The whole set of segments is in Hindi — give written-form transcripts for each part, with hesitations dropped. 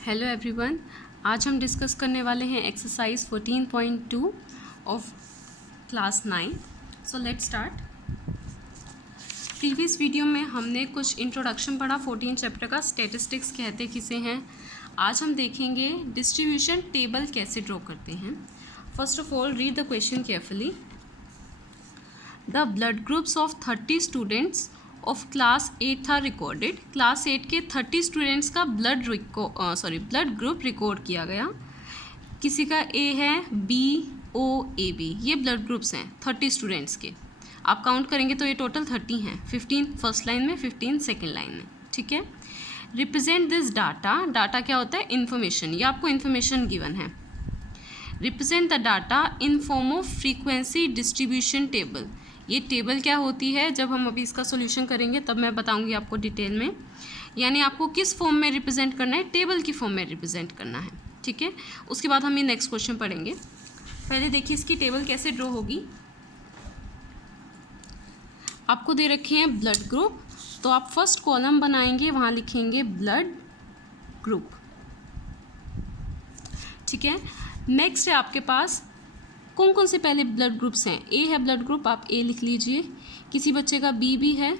हेलो एवरीवन, आज हम डिस्कस करने वाले हैं exercise 14.2 of class 9। So let's start. Previous video में हमने कुछ इंट्रोडक्शन पढ़ा 14 चैप्टर का, स्टैटिस्टिक्स कहते किसे हैं। आज हम देखेंगे डिस्ट्रीब्यूशन टेबल कैसे ड्रॉ करते हैं। First of all read the question carefully. The blood groups of 30 students of class 8 था रिकॉर्डेड। क्लास 8 के 30 स्टूडेंट्स का ब्लड ग्रुप रिकॉर्ड किया गया। किसी का ए है, बी, ओ, ए, बी, ये ब्लड ग्रुप्स हैं 30 स्टूडेंट्स के। आप काउंट करेंगे तो ये टोटल 30 हैं, 15 फर्स्ट लाइन में, 15 सेकेंड लाइन में, ठीक है। Represent this data. डाटा क्या होता है? इन्फॉर्मेशन। ये आपको इन्फॉर्मेशन गिवन है। Represent the data in form of frequency distribution table. ये टेबल क्या होती है, जब हम अभी इसका सॉल्यूशन करेंगे तब मैं बताऊंगी आपको डिटेल में। यानी आपको किस फॉर्म में रिप्रेजेंट करना है? टेबल की फॉर्म में रिप्रेजेंट करना है, ठीक है। उसके बाद हम ये नेक्स्ट क्वेश्चन पढ़ेंगे। पहले देखिए इसकी टेबल कैसे ड्रॉ होगी। आपको दे रखे हैं ब्लड ग्रुप, तो आप फर्स्ट कॉलम बनाएंगे, वहाँ लिखेंगे ब्लड ग्रुप, ठीक है। नेक्स्ट है आपके पास कौन कौन से पहले ब्लड ग्रुप्स हैं। ए है ब्लड ग्रुप, आप ए लिख लीजिए। किसी बच्चे का बी भी है,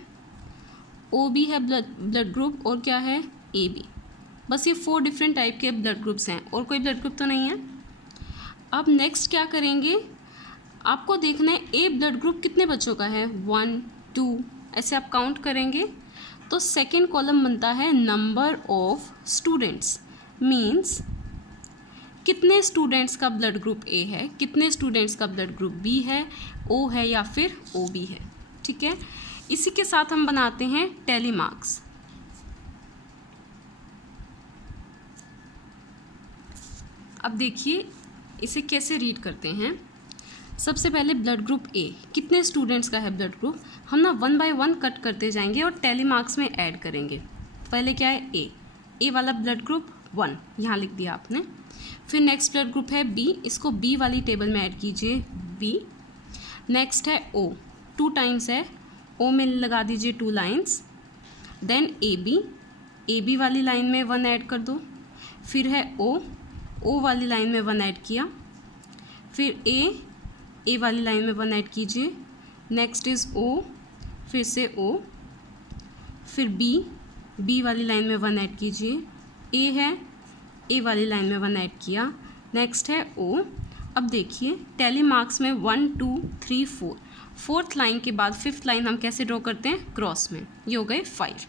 ओ भी है ब्लड ग्रुप, और क्या है? A B. बस ये 4 डिफरेंट टाइप के ब्लड ग्रुप्स हैं, और कोई ब्लड ग्रुप तो नहीं है। अब नेक्स्ट क्या करेंगे, आपको देखना है ए ब्लड ग्रुप कितने बच्चों का है, 1 2 ऐसे आप काउंट करेंगे तो सेकेंड कॉलम बनता है नंबर ऑफ स्टूडेंट्स। मीन्स कितने स्टूडेंट्स का ब्लड ग्रुप ए है, कितने स्टूडेंट्स का ब्लड ग्रुप बी है, ओ है या फिर ओ बी है, ठीक है। इसी के साथ हम बनाते हैं टैली मार्क्स। अब देखिए इसे कैसे रीड करते हैं। सबसे पहले ब्लड ग्रुप ए, कितने स्टूडेंट्स का है ब्लड ग्रुप, हम ना 1 बाय 1 कट करते जाएंगे और टैली मार्क्स में ऐड करेंगे। पहले क्या है? ए वाला ब्लड ग्रुप 1, यहाँ लिख दिया आपने। फिर नेक्स्ट ब्लड ग्रुप है बी, इसको बी वाली टेबल में ऐड कीजिए, बी। नेक्स्ट है ओ, 2 टाइम्स है, ओ में लगा दीजिए 2 लाइन्स। देन ए बी वाली लाइन में 1 ऐड कर दो। फिर है ओ वाली लाइन में 1 ऐड किया। फिर ए वाली लाइन में 1 ऐड कीजिए। नेक्स्ट इज़ ओ, फिर से ओ। फिर बी वाली लाइन में 1 ऐड कीजिए। ए है, ए वाली लाइन में 1 ऐड किया। नेक्स्ट है ओ। अब देखिए टैली मार्क्स में 1 2 3 4, फोर्थ लाइन के बाद फिफ्थ लाइन हम कैसे ड्रॉ करते हैं? क्रॉस में। ये हो गए 5,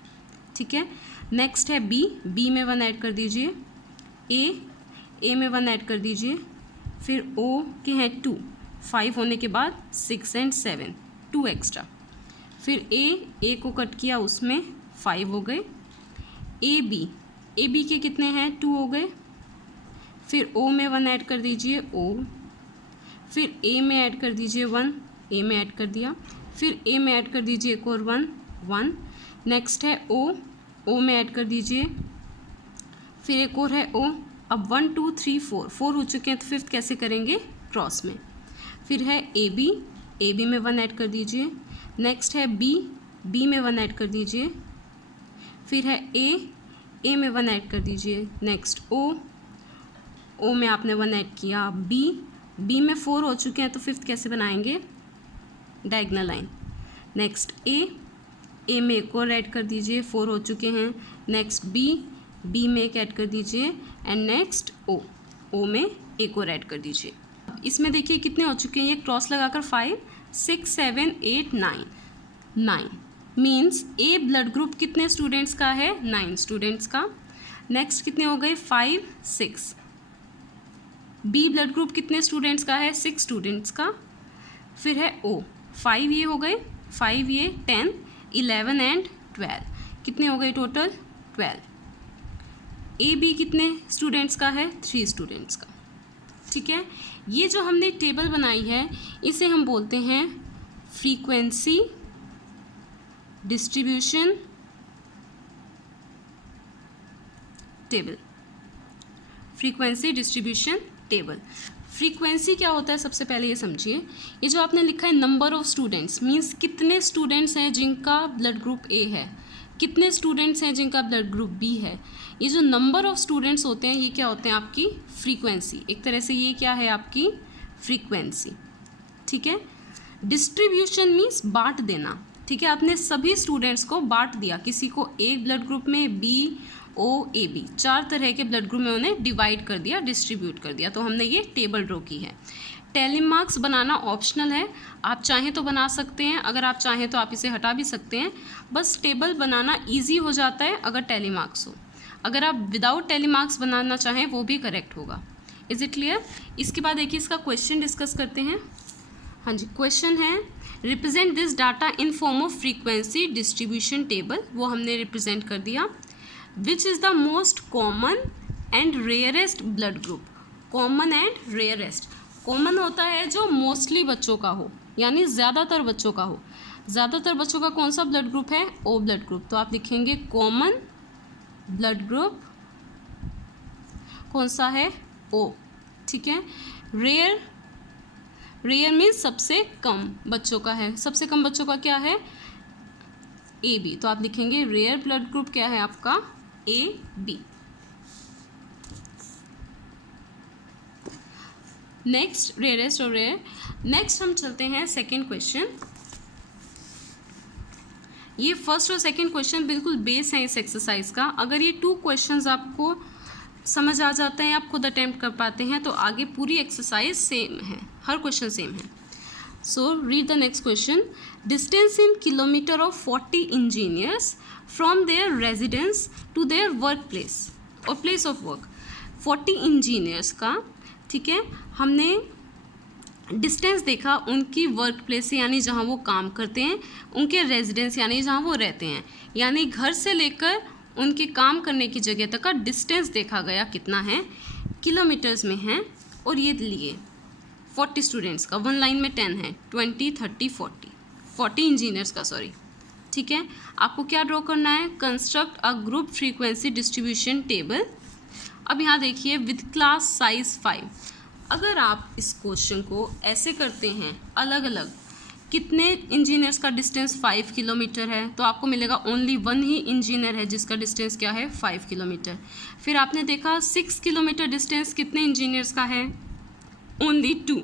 ठीक है। नेक्स्ट है बी में 1 ऐड कर दीजिए। ए में 1 ऐड कर दीजिए। फिर ओ के हैं 2, 5 होने के बाद 6 और 7, 2 एक्स्ट्रा। फिर ए को कट किया, उसमें 5 हो गए। ए बी के कितने हैं? 2 हो गए। फिर ओ में 1 ऐड कर दीजिए, ओ। फिर ए में ऐड कर दीजिए 1, ए में ऐड कर दिया। फिर ए में ऐड कर दीजिए एक और 1। नेक्स्ट है ओ में ऐड कर दीजिए। फिर एक और है ओ। अब 1 2 3 4 हो चुके हैं, तो फिफ्थ कैसे करेंगे? क्रॉस में। फिर है ए बी में 1 ऐड कर दीजिए। नेक्स्ट है बी में 1 ऐड कर दीजिए। फिर है ए में 1 ऐड कर दीजिए। नेक्स्ट ओ में आपने 1 ऐड किया। बी में 4 हो चुके हैं, तो फिफ्थ कैसे बनाएंगे? Diagonal line. नेक्स्ट ए में एक और ऐड कर दीजिए, 4 हो चुके हैं। नेक्स्ट बी में एक ऐड कर दीजिए। एंड नेक्स्ट ओ में एक और ऐड कर दीजिए। इसमें देखिए कितने हो चुके हैं, ये क्रॉस लगाकर 5 6 7 8 9 मीन्स ए ब्लड ग्रुप कितने स्टूडेंट्स का है? 9 स्टूडेंट्स का। नेक्स्ट कितने हो गए? 5 6। बी ब्लड ग्रुप कितने स्टूडेंट्स का है? 6 स्टूडेंट्स का। फिर है ओ, 5 ये हो गए, 5 ये 10 11 एंड 12, कितने हो गए टोटल? 12। ए बी कितने स्टूडेंट्स का है? 3 स्टूडेंट्स का, ठीक है। ये जो हमने टेबल बनाई है इसे हम बोलते हैं frequency distribution table. Frequency distribution table. Frequency क्या होता है? सबसे पहले ये समझिए, ये जो आपने लिखा है नंबर ऑफ स्टूडेंट्स, मीन्स कितने स्टूडेंट्स हैं जिनका ब्लड ग्रुप ए है, कितने स्टूडेंट्स हैं जिनका ब्लड ग्रुप बी है। ये जो नंबर ऑफ स्टूडेंट्स होते हैं ये क्या होते हैं, आपकी फ्रीक्वेंसी। एक तरह से ये क्या है, आपकी फ्रीक्वेंसी। ठीक है। डिस्ट्रीब्यूशन मीन्स बांट देना। ठीक है, आपने सभी स्टूडेंट्स को बांट दिया, किसी को एक ब्लड ग्रुप में बी ओ ए बी, 4 तरह के ब्लड ग्रुप में उन्हें डिवाइड कर दिया, डिस्ट्रीब्यूट कर दिया। तो हमने ये टेबल ड्रॉ की है। टैली मार्क्स बनाना ऑप्शनल है, आप चाहें तो बना सकते हैं, अगर आप चाहें तो आप इसे हटा भी सकते हैं। बस टेबल बनाना ईजी हो जाता है अगर टैली मार्क्स हो। अगर आप विदाउट टैली मार्क्स बनाना चाहें वो भी करेक्ट होगा। Is it clear? इसके बाद देखिए इसका क्वेश्चन डिस्कस करते हैं। हाँ जी, क्वेश्चन है represent this data in form of frequency distribution table. वो हमने रिप्रेजेंट कर दिया। Which is the most common and rarest blood group. Common and rarest, common होता है जो मोस्टली बच्चों का हो, यानी ज़्यादातर बच्चों का हो। ज़्यादातर बच्चों का कौन सा ब्लड ग्रुप है, ओ ब्लड ग्रुप। तो आप लिखेंगे कॉमन ब्लड ग्रुप कौन सा है, ओ। ठीक है। रेयर, रेयर मीन्स सबसे कम बच्चों का है, सबसे कम बच्चों का क्या है, ए बी। तो आप लिखेंगे रेयर ब्लड ग्रुप क्या है आपका, ए बी। नेक्स्ट रेयरेस्ट और रेयर। नेक्स्ट हम चलते हैं सेकेंड क्वेश्चन। ये फर्स्ट और सेकेंड क्वेश्चन बिल्कुल बेस है इस एक्सरसाइज का। अगर ये 2 क्वेश्चंस आपको समझ आ जाते हैं, आप खुद अटेम्प्ट कर पाते हैं, तो आगे पूरी एक्सरसाइज सेम है, हर क्वेश्चन सेम है। So read the next question. Distance in kilometre of 40 engineers from their residence to their work place or place of work. 40 engineers का, ठीक है, हमने डिस्टेंस देखा उनकी वर्क प्लेस से, यानी जहाँ वो काम करते हैं, उनके रेजिडेंस यानी जहाँ वो रहते हैं, यानी घर से लेकर उनके काम करने की जगह तक का डिस्टेंस देखा गया कितना है, किलोमीटर्स में है। और ये लिए 40 स्टूडेंट्स का, 1 लाइन में 10 है, 20 30 40 इंजीनियर्स का, सॉरी। ठीक है, आपको क्या ड्रॉ करना है, construct a group frequency distribution table. अब यहाँ देखिए विद क्लास साइज 5। अगर आप इस क्वेश्चन को ऐसे करते हैं अलग अलग, कितने इंजीनियर्स का डिस्टेंस 5 किलोमीटर है, तो आपको मिलेगा ओनली 1 ही इंजीनियर है जिसका डिस्टेंस क्या है, 5 किलोमीटर। फिर आपने देखा 6 किलोमीटर डिस्टेंस कितने इंजीनियर्स का है, ओनली 2।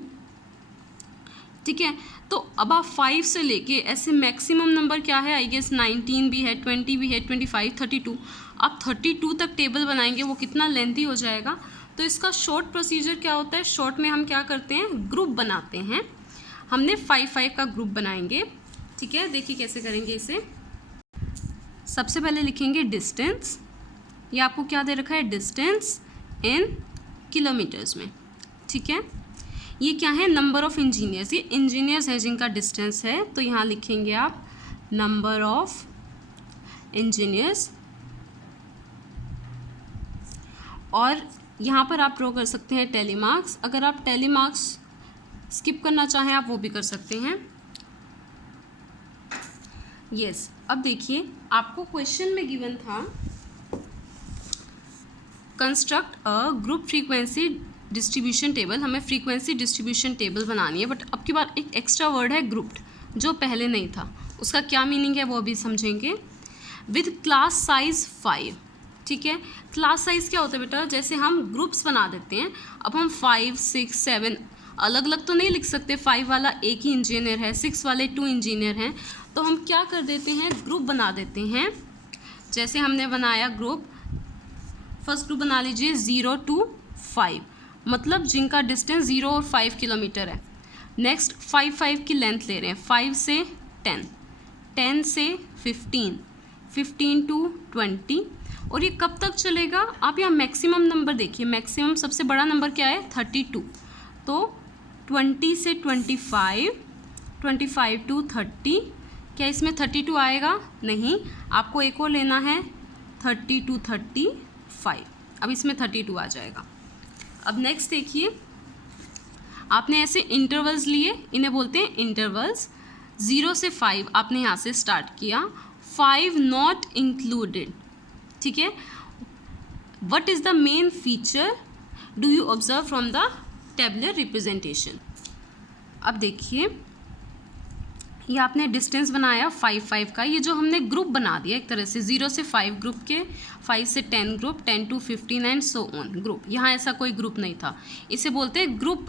ठीक है, तो अब आप 5 से लेके ऐसे मैक्सिमम नंबर क्या है, आई गेस 19 भी है, 20 भी है, 25 32। आप 32 तक टेबल बनाएंगे, वो कितना लेंथी हो जाएगा। तो इसका शॉर्ट प्रोसीजर क्या होता है, शॉर्ट में हम क्या करते हैं, ग्रुप बनाते हैं। हमने 5 का ग्रुप बनाएंगे। ठीक है, देखिए कैसे करेंगे इसे। सबसे पहले लिखेंगे डिस्टेंस, ये आपको क्या दे रखा है, डिस्टेंस इन किलोमीटर्स में। ठीक है, ये क्या है, नंबर ऑफ इंजीनियर्स, ये इंजीनियर्स है जिनका डिस्टेंस है, तो यहाँ लिखेंगे आप नंबर ऑफ इंजीनियर्स। और यहाँ पर आप ड्रॉ कर सकते हैं टैली मार्क्स। अगर आप टैली मार्क्स स्किप करना चाहें आप वो भी कर सकते हैं। यस, अब देखिए आपको क्वेश्चन में गिवन था construct a group frequency distribution table. हमें फ्रीक्वेंसी डिस्ट्रीब्यूशन टेबल बनानी है, बट अब की बार एक एक्स्ट्रा वर्ड है ग्रुप्ड, जो पहले नहीं था। उसका क्या मीनिंग है वो अभी समझेंगे। With class size 5। ठीक है, क्लास साइज़ क्या होता है बेटा, जैसे हम ग्रुप्स बना देते हैं। अब हम 5 6 7 अलग अलग तो नहीं लिख सकते, 5 वाला एक ही इंजीनियर है, 6 वाले 2 इंजीनियर हैं, तो हम क्या कर देते हैं, ग्रुप बना देते हैं। जैसे हमने बनाया ग्रुप, फर्स्ट ग्रुप बना लीजिए 0 to 5, मतलब जिनका डिस्टेंस 0 और 5 किलोमीटर है। नेक्स्ट 5 की लेंथ ले रहे हैं, 5 से 10, 10 से 15, 15 to 20। और ये कब तक चलेगा, आप यहाँ मैक्सिमम नंबर देखिए, मैक्सिमम सबसे बड़ा नंबर क्या है, 32। तो 20 से 25, 25 to 30, क्या इसमें 32 आएगा, नहीं, आपको एक और लेना है 30 to 35, अब इसमें 32 आ जाएगा। अब नेक्स्ट देखिए, आपने ऐसे इंटरवल्स लिए, इन्हें बोलते हैं इंटरवल्स। 0 से 5 आपने यहाँ से स्टार्ट किया, 5 नॉट इंक्लूडेड। ठीक है, what is the main feature do you observe from the tabular representation. अब देखिए ये आपने डिस्टेंस बनाया 5 का, ये जो हमने ग्रुप बना दिया एक तरह से 0 से 5 ग्रुप के, 5 से 10 group, 10 to 15 and so on group. यहाँ ऐसा कोई ग्रुप नहीं था, इसे बोलते हैं group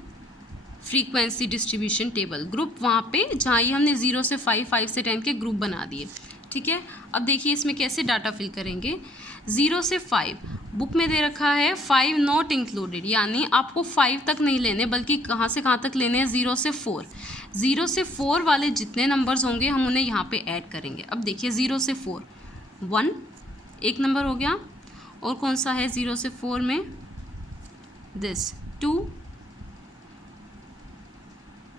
frequency distribution table. Group वहाँ पे जहाँ ये हमने 0 से 5, 5 से 10 के ग्रुप बना दिए, ठीक है। अब देखिए इसमें कैसे डाटा फिल करेंगे। 0 से 5 बुक में दे रखा है 5 नॉट इंक्लूडेड, यानी आपको 5 तक नहीं लेने, बल्कि कहाँ से कहाँ तक लेने हैं, 0 से 4। 0 से 4 वाले जितने नंबर्स होंगे हम उन्हें यहाँ पे ऐड करेंगे। अब देखिए 0 से 4, 1 एक नंबर हो गया, और कौन सा है 0 से 4 में, दिस 2,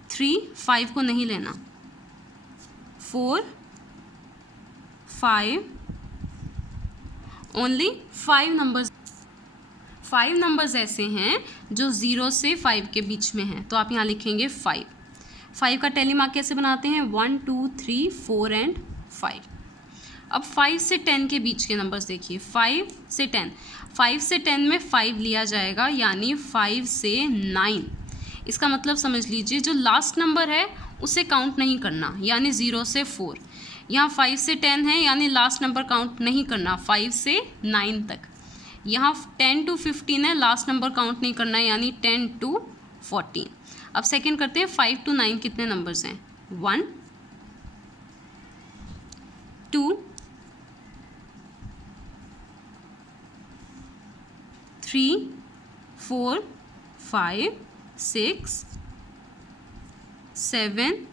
3, 5 को नहीं लेना, 4, 5, ओनली 5 नंबर्स। 5 नंबर्स ऐसे हैं जो 0 से 5 के बीच में हैं, तो आप यहाँ लिखेंगे 5। 5 का टेली मार्क कैसे बनाते हैं, 1 2 3 4 एंड 5। अब 5 से 10 के बीच के नंबर्स देखिए, 5 से 10, 5 से 10 में 5 लिया जाएगा, यानी 5 से 9। इसका मतलब समझ लीजिए जो लास्ट नंबर है उसे काउंट नहीं करना, यानी 0 से 4। यहाँ 5 से 10 है, यानी लास्ट नंबर काउंट नहीं करना, 5 से 9 तक। यहाँ 10 to 15 है, लास्ट नंबर काउंट नहीं करना है, यानी 10 to 14। अब सेकंड करते हैं, 5 to 9 कितने नंबर्स हैं, 1 2 3 4 5 6 7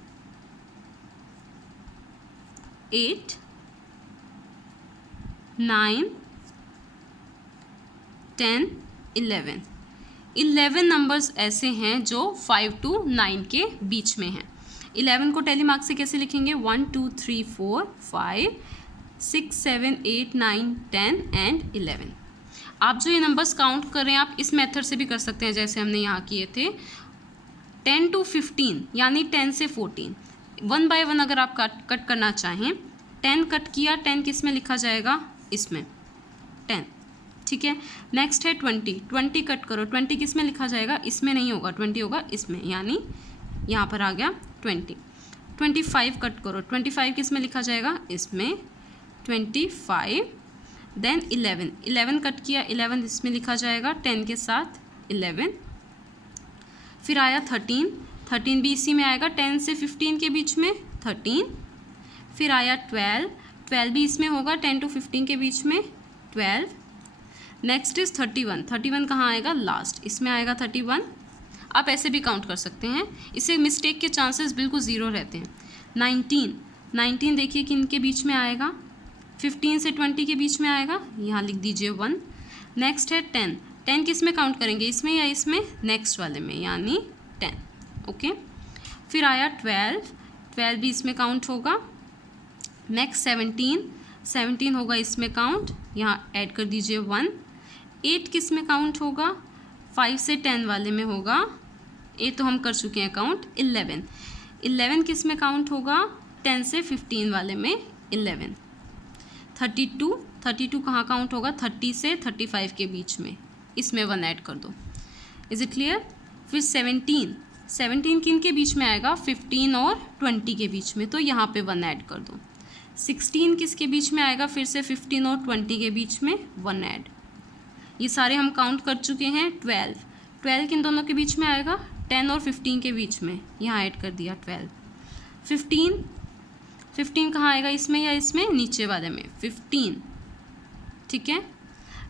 8 9 10 11। 11 नंबर्स ऐसे हैं जो 5 to 9 के बीच में हैं। 11 को टेली मार्क से कैसे लिखेंगे, 1 2 3 4 5 6 7 8 9 10 एंड 11। आप जो ये नंबर्स काउंट कर रहे हैं आप इस मेथड से भी कर सकते हैं, जैसे हमने यहाँ किए थे। 10 to 15 यानी 10 से 14, 1 by 1 अगर आप कट करना चाहें, 10 कट किया, 10 किस में लिखा जाएगा, इसमें 10, ठीक है। नेक्स्ट है 20 कट करो, 20 किस में लिखा जाएगा, इसमें नहीं होगा, 20 होगा इसमें, यानी यहाँ पर आ गया 20। 25 कट करो, 25 किस में लिखा जाएगा, इसमें 25। देन 11 कट किया, 11 इसमें लिखा जाएगा 10 के साथ 11। फिर आया 13 भी इसी में आएगा, 10 से 15 के बीच में 13। फिर आया 12 भी इसमें होगा, 10 to 15 के बीच में 12। नेक्स्ट इज़ 31 कहाँ आएगा, लास्ट, इसमें आएगा 31। आप ऐसे भी काउंट कर सकते हैं, इससे मिस्टेक के चांसेस बिल्कुल ज़ीरो रहते हैं। 19 देखिए किन के बीच में आएगा, 15 से 20 के बीच में आएगा, यहाँ लिख दीजिए 1। नेक्स्ट है 10 किस में काउंट करेंगे, इसमें या इसमें, नेक्स्ट वाले में, यानी 10, ओके। फिर आया 12 भी इसमें काउंट होगा। नेक्स्ट 17 होगा इसमें काउंट, यहाँ ऐड कर दीजिए 1। 8 किस में काउंट होगा, 5 से 10 वाले में होगा, 8 तो हम कर चुके हैं काउंट। 11 किस में काउंट होगा, 10 से 15 वाले में 11। 32 कहाँ काउंट होगा, 30 से 35 के बीच में, इसमें 1 ऐड कर दो। Is it clear. फिर 17 किन के बीच में आएगा, 15 और 20 के बीच में, तो यहाँ पे 1 ऐड कर दो। 16 किसके बीच में आएगा, फिर से 15 और 20 के बीच में 1 ऐड। ये सारे हम काउंट कर चुके हैं। 12 किन दोनों के बीच में आएगा, 10 और 15 के बीच में, यहाँ ऐड कर दिया 12। 15 कहाँ आएगा, इसमें या इसमें, नीचे वाले में 15, ठीक है।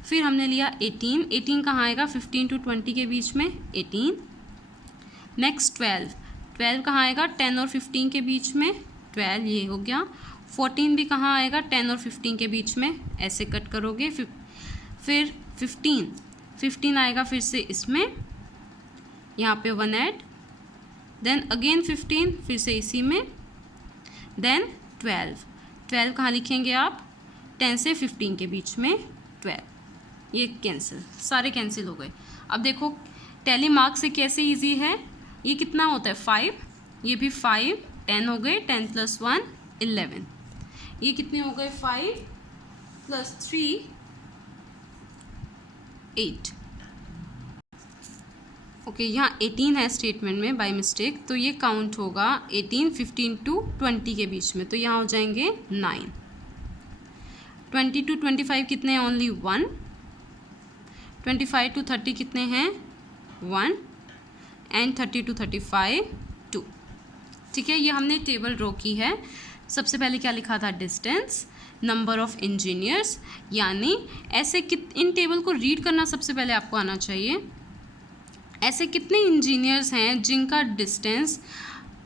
फिर हमने लिया 18 कहाँ आएगा, 15 to 20 के बीच में 18। नेक्स्ट 12 कहाँ आएगा, 10 और 15 के बीच में 12, ये हो गया। 14 भी कहाँ आएगा, 10 और 15 के बीच में, ऐसे कट करोगे। फिर 15 आएगा फिर से इसमें, यहाँ पे 1 ऐड। देन अगेन 15 फिर से इसी में। देन 12 कहाँ लिखेंगे आप, 10 से 15 के बीच में 12, ये कैंसिल, सारे कैंसिल हो गए। अब देखो टैली मार्क से कैसे इजी है, ये कितना होता है 5, ये भी 5, 10 हो गए, 10 + 1 11, ये कितने हो गए 5 + 3 8। ओके, यहाँ 18 है स्टेटमेंट में बाय मिस्टेक, तो ये काउंट होगा 18, 15 टू 20 के बीच में, तो यहाँ हो जाएंगे 9। 20 टू 25 कितने हैं? ओनली 1। 25 टू 30 कितने हैं? 1। And 30 to 35 2। ठीक है, ये हमने टेबल ड्रॉ की है। सबसे पहले क्या लिखा था? डिस्टेंस, नंबर ऑफ इंजीनियर्स, यानी ऐसे इन टेबल को रीड करना सबसे पहले आपको आना चाहिए। ऐसे कितने इंजीनियर्स हैं जिनका डिस्टेंस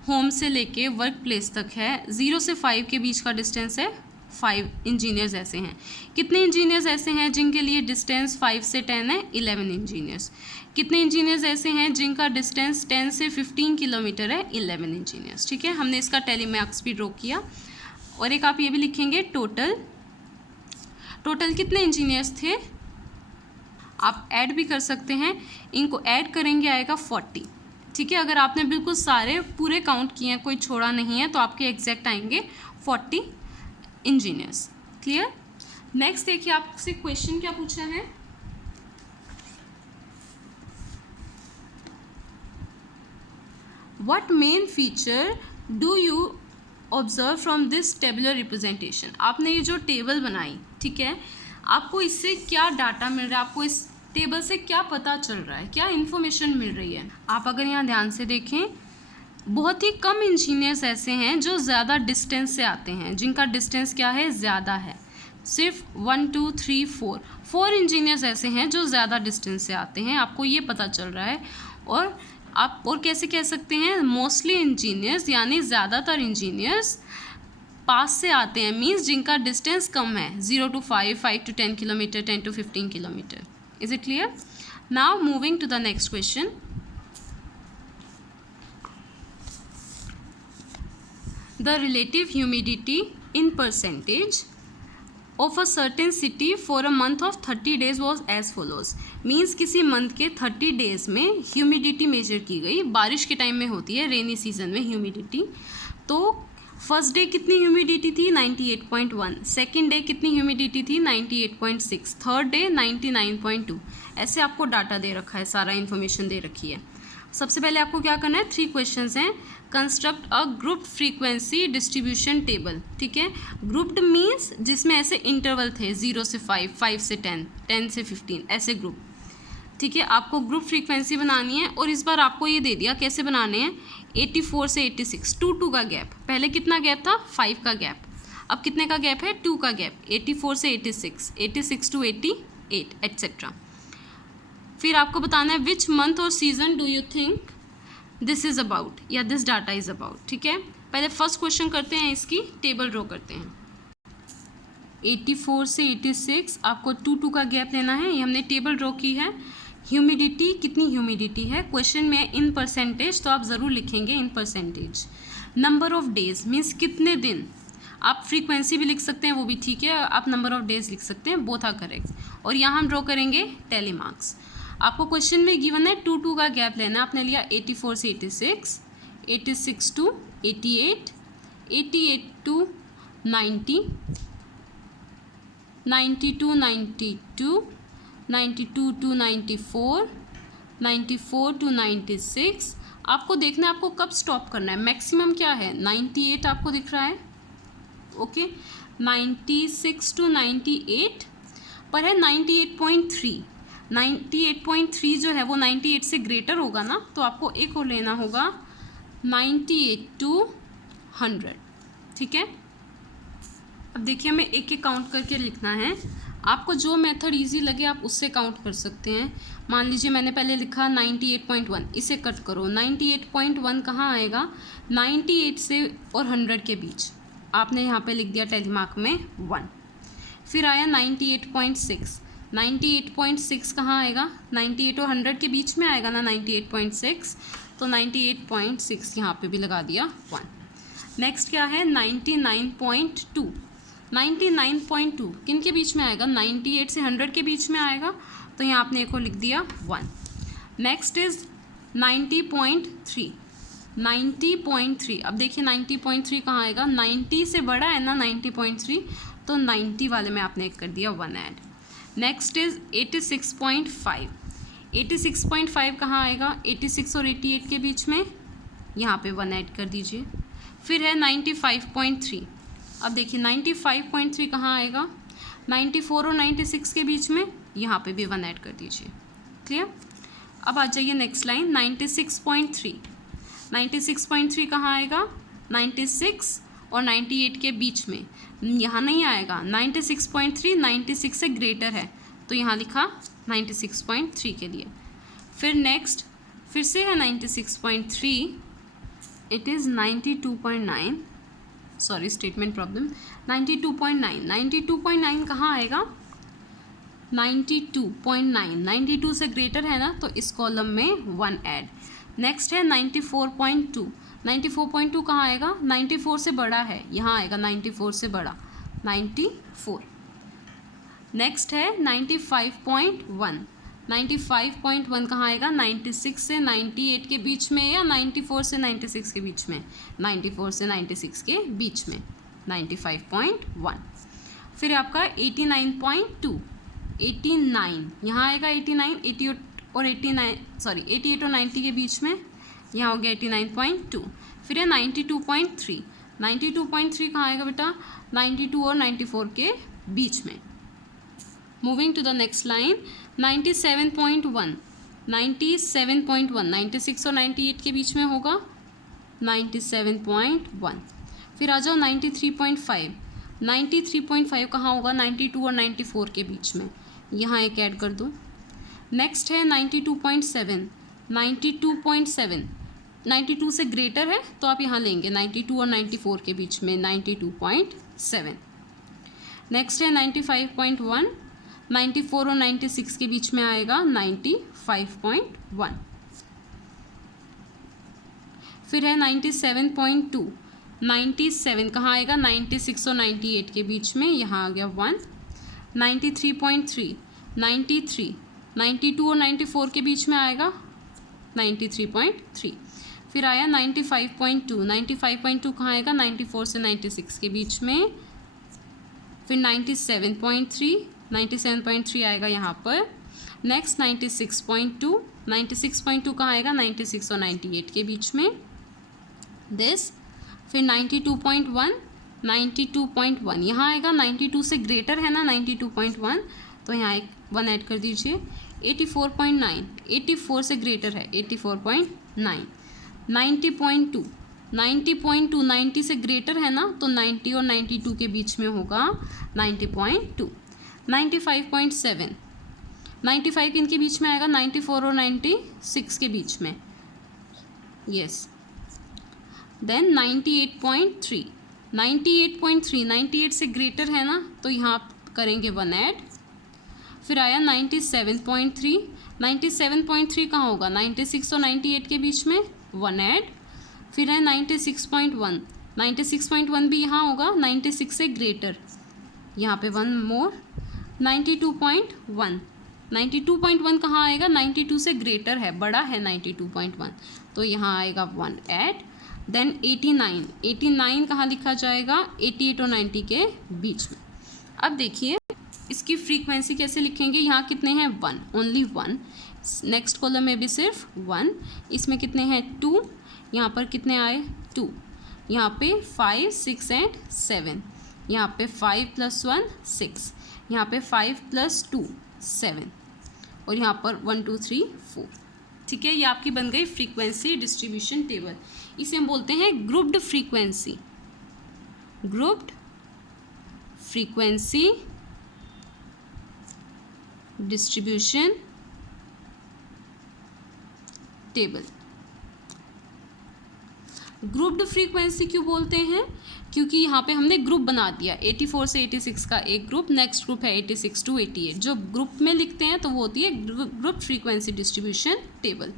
होम से लेके वर्क प्लेस तक है 0 से 5 के बीच का डिस्टेंस है? 5 इंजीनियर्स ऐसे हैं। कितने इंजीनियर्स ऐसे हैं जिनके लिए डिस्टेंस 5 से 10 है? 11 इंजीनियर्स। कितने इंजीनियर्स ऐसे हैं जिनका डिस्टेंस 10 से 15 किलोमीटर है? 11 इंजीनियर्स। ठीक है, हमने इसका टेलीमैक्स भी ड्रॉ किया। और एक आप ये भी लिखेंगे टोटल कितने इंजीनियर्स थे? आप ऐड भी कर सकते हैं, इनको ऐड करेंगे आएगा 40। ठीक है, अगर आपने बिल्कुल सारे पूरे काउंट किए हैं, कोई छोड़ा नहीं है, तो आपके एग्जैक्ट आएंगे 40 इंजीनियर्स। क्लियर? नेक्स्ट देखिए, आपसे क्वेश्चन क्या पूछा है? What main feature do you observe from this tabular representation? आपने ये जो टेबल बनाई, ठीक है, आपको इससे क्या डाटा मिल रहा है? आपको इस टेबल से क्या पता चल रहा है? क्या इन्फॉर्मेशन मिल रही है? आप अगर यहाँ ध्यान से देखें, बहुत ही कम इंजीनियर्स ऐसे हैं जो ज़्यादा डिस्टेंस से आते हैं, जिनका डिस्टेंस क्या है? ज़्यादा है। सिर्फ 1 2 3 4 इंजीनियर्स ऐसे हैं जो ज़्यादा डिस्टेंस से आते हैं, आपको ये पता चल रहा है। और आप और कैसे कह सकते हैं? मोस्टली इंजीनियर्स, यानी ज़्यादातर इंजीनियर्स पास से आते हैं, मीन्स जिनका डिस्टेंस कम है, 0 to 5, 5 to 10 kilometre, 10 to 15 kilometre. Is it clear? Now moving to the next question. The relative humidity in percentage of a certain city for a month of 30 days was as follows. Means किसी मंथ के 30 days में ह्यूमिडिटी मेजर की गई। बारिश के टाइम में होती है, रेनी सीजन में ह्यूमिडिटी। तो फर्स्ट डे कितनी ह्यूमिडिटी थी? 98.1। सेकेंड डे कितनी ह्यूमिडिटी थी? 98.6। Third day 99.2। ऐसे आपको डाटा दे रखा है, सारा इन्फॉर्मेशन दे रखी है। सबसे पहले आपको क्या करना है? 3 क्वेश्चंस हैं। Construct a grouped frequency distribution table. ठीक है, ग्रुप्ड मीन्स जिसमें ऐसे इंटरवल थे 0 से 5, 5 से 10, 10 से 15, ऐसे ग्रुप। ठीक है, आपको ग्रुप फ्रीक्वेंसी बनानी है। और इस बार आपको ये दे दिया कैसे बनाने हैं। 84 से 86, 2 का गैप। पहले कितना गैप था? 5 का गैप। अब कितने का गैप है? 2 का गैप। 84 से 86, 86 टू 88 एट्सेट्रा। फिर आपको बताना है विच मंथ और season do you think this is about, या दिस डाटा इज़ अबाउट। ठीक है, पहले फर्स्ट क्वेश्चन करते हैं, इसकी टेबल ड्रॉ करते हैं। 84 से 86 आपको 2 का गैप लेना है, ये हमने टेबल ड्रॉ की है। ह्यूमिडिटी, कितनी ह्यूमिडिटी है? क्वेश्चन में इन परसेंटेज, तो आप ज़रूर लिखेंगे in percentage. Number of days means कितने दिन। आप फ्रीक्वेंसी भी लिख सकते हैं, वो भी ठीक है। आप नंबर ऑफ डेज लिख सकते हैं, बोथ आर करेक्ट। और यहाँ हम ड्रॉ करेंगे टेलीमार्क्स। आपको क्वेश्चन में गिवन है 2 का गैप लेना है। आपने लिया 84 से 86, 86 to 88, 88 to 90, 90 to 92, 92 to 94, 94 to 96। आपको देखना है आपको कब स्टॉप करना है। मैक्सिमम क्या है? 98 आपको दिख रहा है। ओके, 96 टू 98 पर है 98.3। 98.3 जो है वो 98 से ग्रेटर होगा ना, तो आपको एक और लेना होगा 98 टू 100। ठीक है, अब देखिए हमें एक एक काउंट करके लिखना है। आपको जो मेथड इजी लगे आप उससे काउंट कर सकते हैं। मान लीजिए मैंने पहले लिखा 98.1, इसे कट करो। 98.1 कहाँ आएगा? 98 से और 100 के बीच। आपने यहाँ पे लिख दिया टेलीमार्क में 1। फिर आया 98.6, 98.6 कहाँ आएगा? 98 और 100 के बीच में आएगा ना 98.6, तो 98.6 यहाँ पे भी लगा दिया 1। नेक्स्ट क्या है? 99.2, 99.2 किन के बीच में आएगा? 98 से 100 के बीच में आएगा, तो यहाँ आपने एक और लिख दिया 1। Next is 90.3, 90.3। अब देखिए 90.3 कहाँ आएगा? 90 से बड़ा है ना 90.3, तो 90 वाले में आपने एक कर दिया 1 ऐड। नेक्स्ट इज़ 86.5, 86.5 कहाँ आएगा, 86 और 88 के बीच में, यहाँ पे 1 ऐड कर दीजिए। फिर है 95.3, अब देखिए 95.3 कहाँ आएगा, 94 और 96 के बीच में, यहाँ पे भी 1 ऐड कर दीजिए। क्लियर। अब आ जाइए नेक्स्ट लाइन 96.3, 96.3 कहाँ आएगा, 96 और 98 के बीच में, यहाँ नहीं आएगा। 96.3 96 से ग्रेटर है, तो यहाँ लिखा 96.3 के लिए। फिर नेक्स्ट फिर से है 96.3, it is 92.9, sorry statement problem, 92.9, 92.9 कहाँ आएगा, 92.9, 92 से ग्रेटर है ना, तो इस कॉलम में 1 ऐड। नेक्स्ट है 94.2, 94.2 कहाँ आएगा, 94 से बड़ा है, यहाँ आएगा 94 से बड़ा, 94। नेक्स्ट है 95.1, 95.1 कहाँ आएगा, 96 से 98 के बीच में या 94 से 96 के बीच में, 94 से 96 के बीच में 95.1। फिर आपका 89.2, 89 यहाँ आएगा, 89, 88 और 89, सॉरी 88 और 90 के बीच में, यहाँ हो गया 89.2। फिर है 92.3, 92.3 कहाँ आएगा बेटा, 92 और 94 के बीच में। Moving to the next line 97.1, 97.1, 96 और 98 के बीच में होगा 97.1। फिर आ जाओ 93.5, 93.5 कहाँ होगा, 92 और 94 के बीच में, यहाँ एक ऐड कर दो। नेक्स्ट है 92.7, 92.7, 92 से ग्रेटर है तो आप यहाँ लेंगे 92 और 94 के बीच में 92.7। नेक्स्ट है 95.1, 94 और 96 के बीच में आएगा 95.1। फिर है 97.2, 97 कहाँ आएगा, 96 और 98 के बीच में, यहाँ आ गया 1। 93.3, 93, 92 और 94 के बीच में आएगा 93.3। फिर आया 95.2, 95.2 कहाँ आएगा, 94 से 96 के बीच में। फिर 97.3, 97.3 आएगा यहाँ पर। नेक्स्ट 96.2, 96.2 कहाँ आएगा, 96 और 98 के बीच में, दिस। फिर 92.1, 92.1 यहाँ आएगा, 92 से ग्रेटर है ना 92.1, तो यहाँ एक 1 ऐड कर दीजिए। 84.9, 84 से ग्रेटर है 84.9। 90.2, 90.2, 90 से ग्रेटर है ना, तो 90 और 92 के बीच में होगा 90.2। 95.7, 95 किन के बीच में आएगा, 94 और 96 के बीच में, यस। देन 98.3, 98.3, 98 से ग्रेटर है ना, तो यहाँ आप करेंगे 1 ऐड। फिर आया 97.3, 97.3 कहाँ होगा, 96 और 98 के बीच में, 1 ऐड। फिर है 96.1, 96.1 भी यहाँ होगा 96 से ग्रेटर, यहाँ पे 1 मोर। 92.1, 92.1 कहाँ आएगा, 92 से ग्रेटर है, बड़ा है 92.1, तो यहाँ आएगा 1 ऐड। देन 89, 89 कहाँ लिखा जाएगा, 88 और 90 के बीच में। अब देखिए इसकी फ्रीक्वेंसी कैसे लिखेंगे, यहाँ कितने हैं, 1, ओनली 1। नेक्स्ट कॉलम में भी सिर्फ 1, इसमें कितने हैं, 2, यहाँ पर कितने आए, 2, यहाँ पे 5, 6 एंड 7, यहाँ पे 5 + 1 6, यहाँ पे 5 + 2 7, और यहाँ पर 1 2 3 4। ठीक है, ये आपकी बन गई फ्रीक्वेंसी डिस्ट्रीब्यूशन टेबल। इसे हम बोलते हैं grouped frequency, grouped frequency distribution table. Grouped frequency क्यों बोलते हैं, क्योंकि यहाँ पे हमने ग्रुप बना दिया, 84 से 86 का एक ग्रुप, नेक्स्ट ग्रुप है 86 to 88, जो ग्रुप में लिखते हैं तो वो होती है ग्रुप फ्रीक्वेंसी डिस्ट्रीब्यूशन टेबल।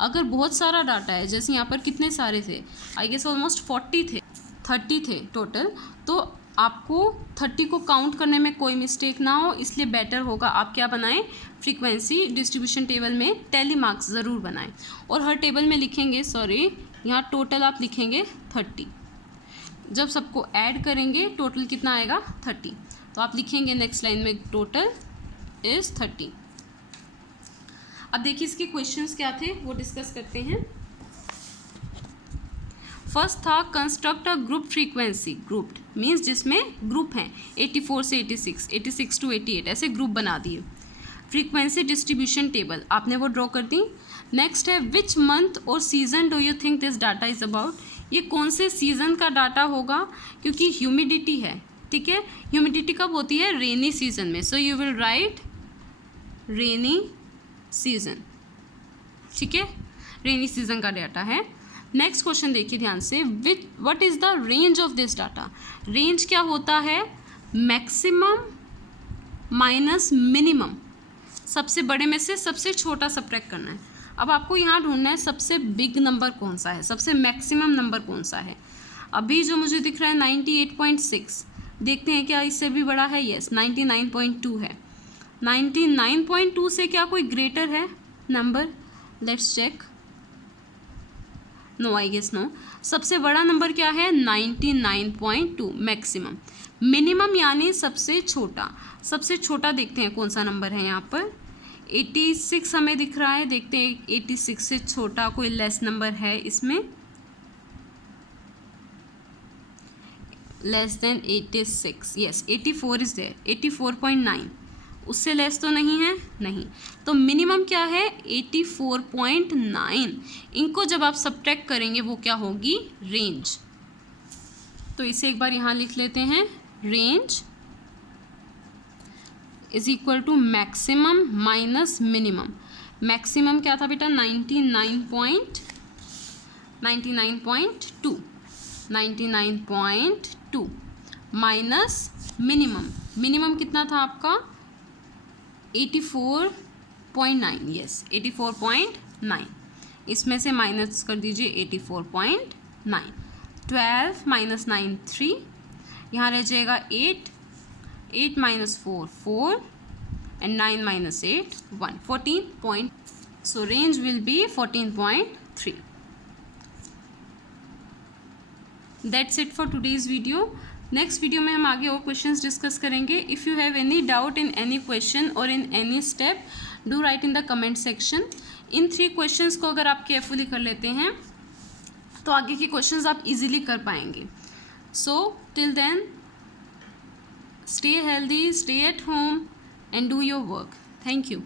अगर बहुत सारा डाटा है, जैसे यहाँ पर कितने सारे थे, आई गेस ऑलमोस्ट 30 थे टोटल, तो आपको 30 को काउंट करने में कोई मिस्टेक ना हो, इसलिए बेटर होगा आप क्या बनाएं, फ्रीक्वेंसी डिस्ट्रीब्यूशन टेबल में टैली मार्क्स ज़रूर बनाएं। और हर टेबल में लिखेंगे, सॉरी यहाँ टोटल आप लिखेंगे 30, जब सबको ऐड करेंगे टोटल कितना आएगा, 30, तो आप लिखेंगे नेक्स्ट लाइन में टोटल इज़ 30। अब देखिए इसके क्वेश्चंस क्या थे वो डिस्कस करते हैं। फर्स्ट था construct a group frequency, grouped means जिसमें ग्रुप हैं 84 से 86, 86 टू 88 ऐसे ग्रुप बना दिए। फ्रीक्वेंसी डिस्ट्रीब्यूशन टेबल आपने वो ड्रॉ कर दी। नेक्स्ट है विच मंथ और season do you think this data is about, ये कौन से सीज़न का डाटा होगा, क्योंकि ह्यूमिडिटी है, ठीक है। ह्यूमिडिटी कब होती है, रेनी सीजन में, so you will write rainy season, ठीक है, रेनी सीजन का डाटा है। नेक्स्ट क्वेश्चन देखिए ध्यान से, विच what is the range of this data, range क्या होता है, मैक्सिमम माइनस मिनिमम, सबसे बड़े में से सबसे छोटा सब्ट्रैक्ट करना है। अब आपको यहाँ ढूंढना है सबसे बिग नंबर कौन सा है, सबसे मैक्सिमम नंबर कौन सा है। अभी जो मुझे दिख रहा है 98.6, देखते हैं क्या इससे भी बड़ा है, यस 99.2 है। 99.2 से क्या कोई ग्रेटर है number, let's check, no I guess no. सबसे बड़ा नंबर क्या है 99.2 मैक्सिमम। मिनिमम यानी सबसे छोटा, सबसे छोटा देखते हैं कौन सा नंबर है यहाँ पर, 86 हमें दिख रहा है, देखते हैं 86 से छोटा कोई लेस नंबर है इसमें, less than 86, yes 84 is there, 84.9, उससे लेस तो नहीं है, नहीं, तो मिनिमम क्या है 84.9, इनको जब आप सब्ट्रैक्ट करेंगे वो क्या होगी, रेंज। तो इसे एक बार यहाँ लिख लेते हैं, range is equal to maximum minus minimum. Maximum क्या था बेटा 99.2 माइनस मिनिमम, मिनिमम कितना था आपका 84.9, यस 84.9, इसमें से माइनस कर दीजिए 84.9, 12 माइनस 9 3, यहाँ रह जाएगा 8, 8 minus 4 4 and 9 minus 8 1, 14. So range will be 14.3. That's it for today's video. Next video में हम आगे और क्वेश्चंस डिस्कस करेंगे। If you have any doubt in any question और in any step, do write in the comment section. इन 3 क्वेश्चंस को अगर आप केयरफुली कर लेते हैं तो आगे के क्वेश्चंस आप इजीली कर पाएंगे। So till then stay healthy, stay at home and do your work. Thank you.